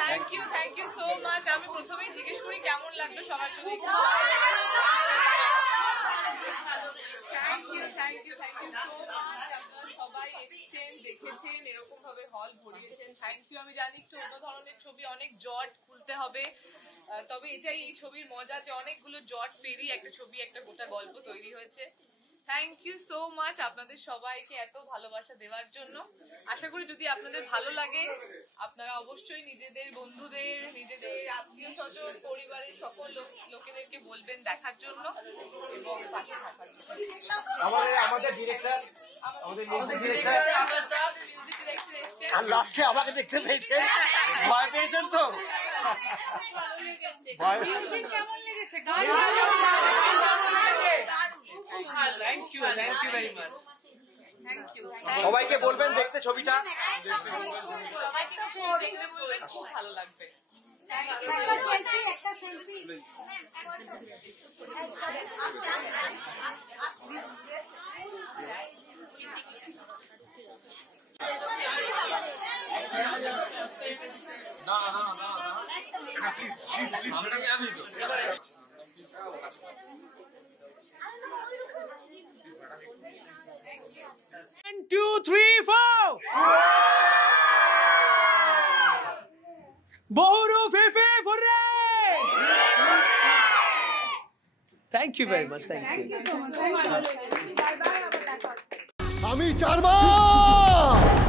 Thank you so much. আমি প্রথমেই জিজ্ঞেস করি কেমন লাগলো সবার জন্য। Thank you so much. আপনারা সবাই এসেছেন, দেখেছেন, এরকম ভাবে হল ভরিয়েছেন, থ্যাংক ইউ। আমি জানি একটু অন্য ধরনের ছবি, অনেক জট খুলতে হবে, তবে এটাই এই ছবির মজা যে অনেকগুলো জট পেরিয়ে একটা ছবি, একটা গোটা গল্প তৈরি হয়েছে। থ্যাংক ইউ সো মাচ আপনাদের সবাইকে এত ভালোবাসা দেওয়ার জন্য। আশা করি যদি আপনাদের ভালো লাগে আপনারা অবশ্যই নিজেদের বন্ধুদের, নিজেদের আত্মীয় স্বজন, পরিবারের সকল লোকেদেরকে বলবেন দেখার জন্য এবং পাশে থাকার জন্য। আমাদের ডিরেক্টর এসছেন আর লাস্টে আমাকে দেখতে পেয়েছেন, ভয় পেয়েছেন তো? মিউজিক কেমন লেগেছে? Thank you very much. সবাইকে বলবেন দেখতে ছবিটা। সবাইকে দেখতে বলবেন, খুব ভালো লাগবে। একটা selfie One, two, three, four. Bohuru Fefe Hooray! Thank you very much. Thank you. আমি চারবার